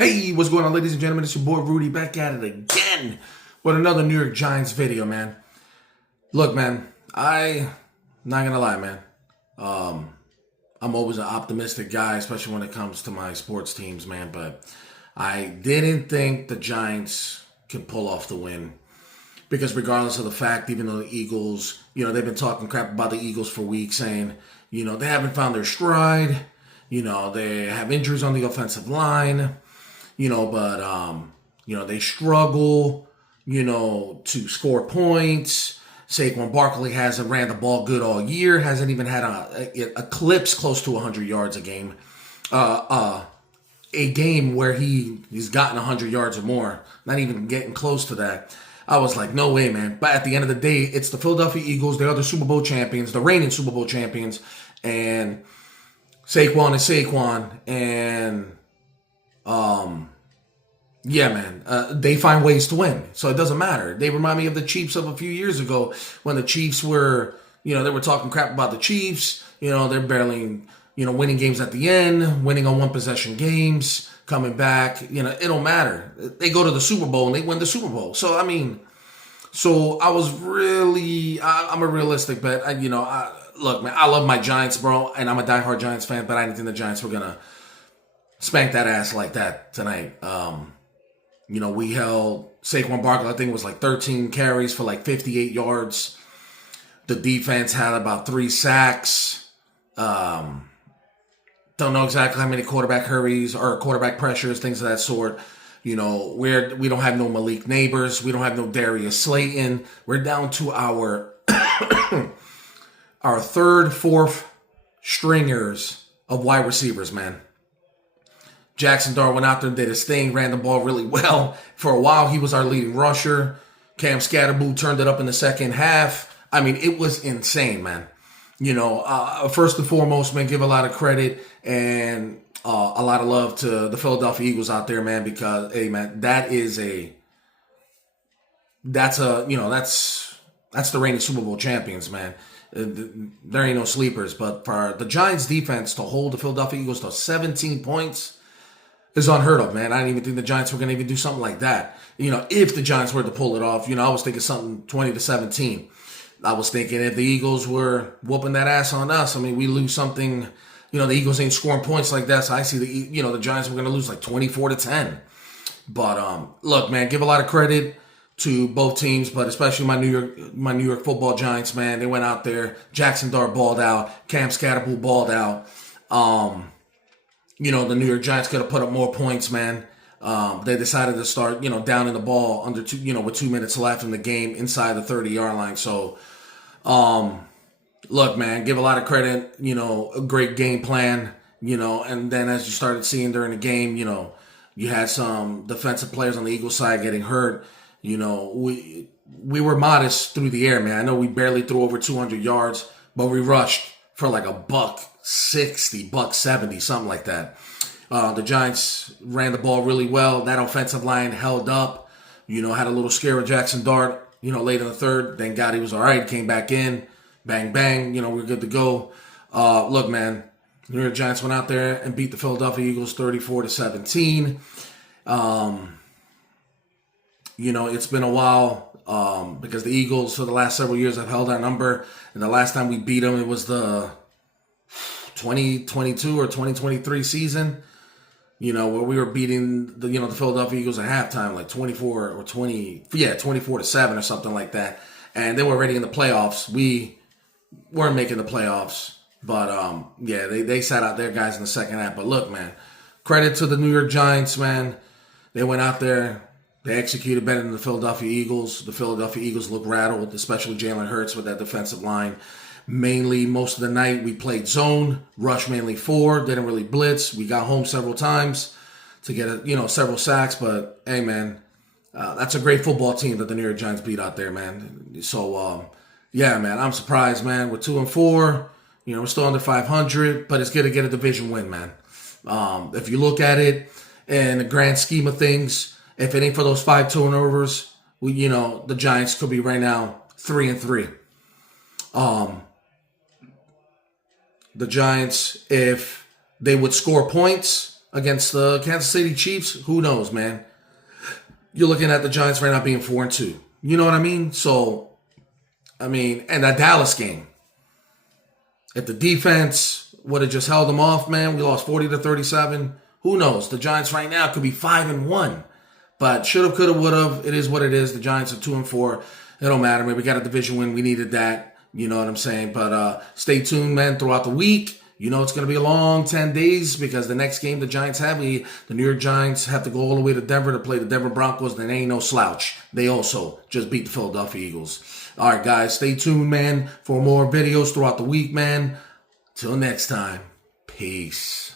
Hey, what's going on, ladies and gentlemen? It's your boy Rudy back at it again with another New York Giants video, man. Look, man, not gonna lie, man. I'm always an optimistic guy, especially when it comes to my sports teams, man. But I didn't think the Giants could pull off the win because, regardless of the fact, even though the Eagles, they've been talking crap about the Eagles for weeks, saying, they haven't found their stride. They have injuries on the offensive line. They struggle, to score points. Saquon Barkley hasn't ran the ball good all year, hasn't even had a clips close to 100 yards a game. A game where he's gotten 100 yards or more, not even getting close to that. I was like, no way, man. But at the end of the day, it's the Philadelphia Eagles. They are the Super Bowl champions, the reigning Super Bowl champions. And Saquon is Saquon. And yeah, man, they find ways to win. So it doesn't matter. They remind me of the Chiefs of a few years ago when the Chiefs were, they were talking crap about the Chiefs. They're barely, winning games at the end, winning on one possession games, coming back. It don't matter. They go to the Super Bowl and they win the Super Bowl. So, I was really, I'm a realistic bet. Look, man, I love my Giants, bro, and I'm a diehard Giants fan, but I didn't think the Giants were going to spank that ass like that tonight. We held Saquon Barkley, I think it was like 13 carries for like 58 yards. The defense had about 3 sacks. Don't know exactly how many quarterback hurries or quarterback pressures, things of that sort. We don't have no Malik Neighbors. We don't have no Darius Slayton. We're down to our our third, fourth stringers of wide receivers, man. Jackson Dart went out there and did his thing, ran the ball really well. For a while, he was our leading rusher. Cam Scatterboo turned it up in the second half. It was insane, man. First and foremost, man, give a lot of credit and a lot of love to the Philadelphia Eagles out there, man, because, hey, man, that's the reigning Super Bowl champions, man. There ain't no sleepers, but for the Giants defense to hold the Philadelphia Eagles to 17 points is unheard of, man. I didn't even think the Giants were going to even do something like that. If the Giants were to pull it off, I was thinking something 20-17. I was thinking if the Eagles were whooping that ass on us, we lose something, the Eagles ain't scoring points like that. So I see the Giants were going to lose like 24-10. But look, man, give a lot of credit to both teams, but especially my New York Football Giants, man. They went out there. Jackson Dart balled out. Cam Scatterboo balled out. The New York Giants could have put up more points, man. They decided to start, down in the ball under with 2 minutes left in the game inside the 30-yard line. So, look, man, give a lot of credit, a great game plan, and then as you started seeing during the game, you had some defensive players on the Eagles side getting hurt. We were modest through the air, man. I know we barely threw over 200 yards, but we rushed for like $160, $170, something like that. The Giants ran the ball really well. That offensive line held up. Had a little scare with Jackson Dart, late in the third. Thank God he was all right. Came back in. Bang, bang. We're good to go. Look, man, the New York Giants went out there and beat the Philadelphia Eagles 34-17. It's been a while because the Eagles for the last several years have held our number. And the last time we beat them, it was the 2022 or 2023 season, where we were beating the Philadelphia Eagles at halftime, like 24-7 or something like that. And they were already in the playoffs. We weren't making the playoffs, but they sat out their guys in the second half. But look, man, credit to the New York Giants, man. They went out there. They executed better than the Philadelphia Eagles. The Philadelphia Eagles looked rattled, especially Jalen Hurts with that defensive line. Mainly, most of the night, we played zone, rushed mainly 4, didn't really blitz. We got home several times to get, several sacks. But, hey, man, that's a great football team that the New York Giants beat out there, man. So, yeah, man, I'm surprised, man. We're 2-4. We're still under 500, but it's good to get a division win, man. If you look at it in the grand scheme of things, if it ain't for those 5 turnovers, the Giants could be right now 3-3. The Giants, if they would score points, against the Kansas City Chiefs, who knows, man? You're looking at the Giants right now being 4-2. You know what I mean? So, I mean, and that Dallas game, if the defense would have just held them off, man, we lost 40-37. Who knows? The Giants right now could be 5-1. But should have, could have, would have. It is what it is. The Giants are 2-4. It don't matter, man. We got a division win. We needed that. You know what I'm saying? But stay tuned, man, throughout the week. You know it's going to be a long 10 days because the next game the Giants have, the New York Giants have to go all the way to Denver to play the Denver Broncos. They ain't no slouch. They also just beat the Philadelphia Eagles. All right, guys, stay tuned, man, for more videos throughout the week, man. Till next time, peace.